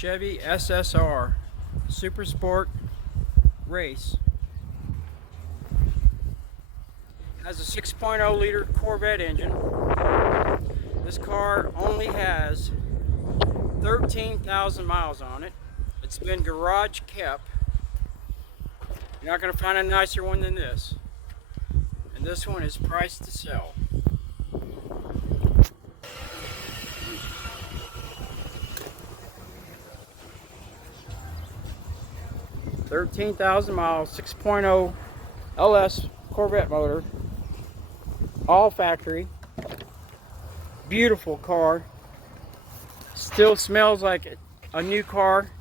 Chevy SSR Super Sport Race. Has a 6.0 liter Corvette engine. This car only has 13,000 miles on it. It's been garage kept. You're not going to find a nicer one than this. And this one is priced to sell. $13,000 miles, 6.0 LS Corvette motor, all factory. Beautiful car. Still smells like a new car.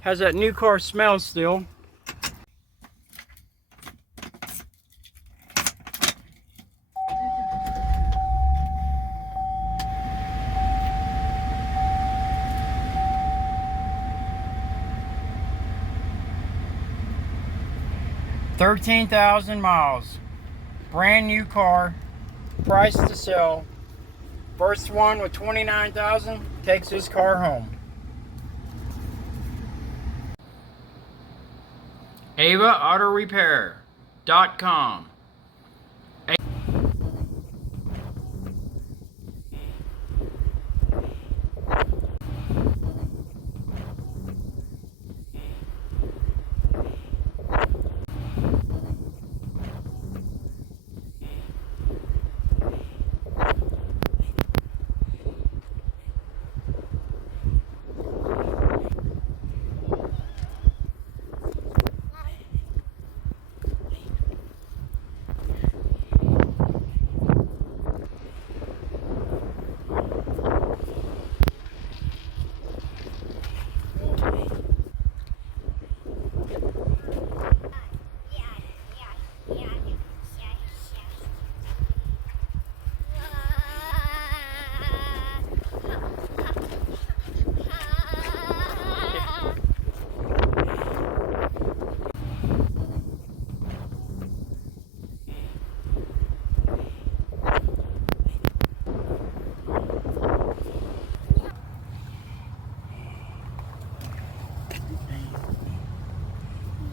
Has that new car smell still. $13,000 miles, brand new car, price to sell. First one with $29,000 takes his car home. AvaAutoRepair.com.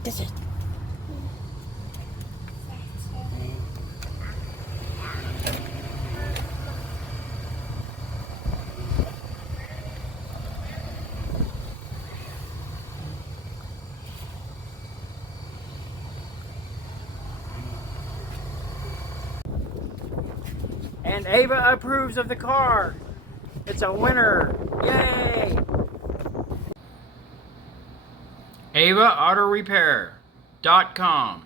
This is and Ava approves of the car. It's a winner. Yay! AvaAutoRepair.com.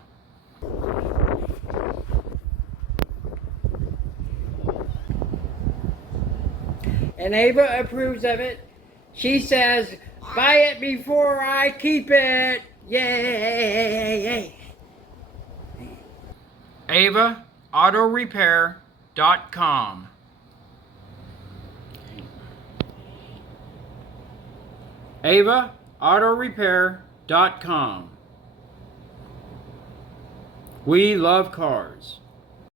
And Ava approves of it. She says, buy it before I keep it. Yay! AvaAutoRepair.com. AvaAutoRepair.com. We love cars.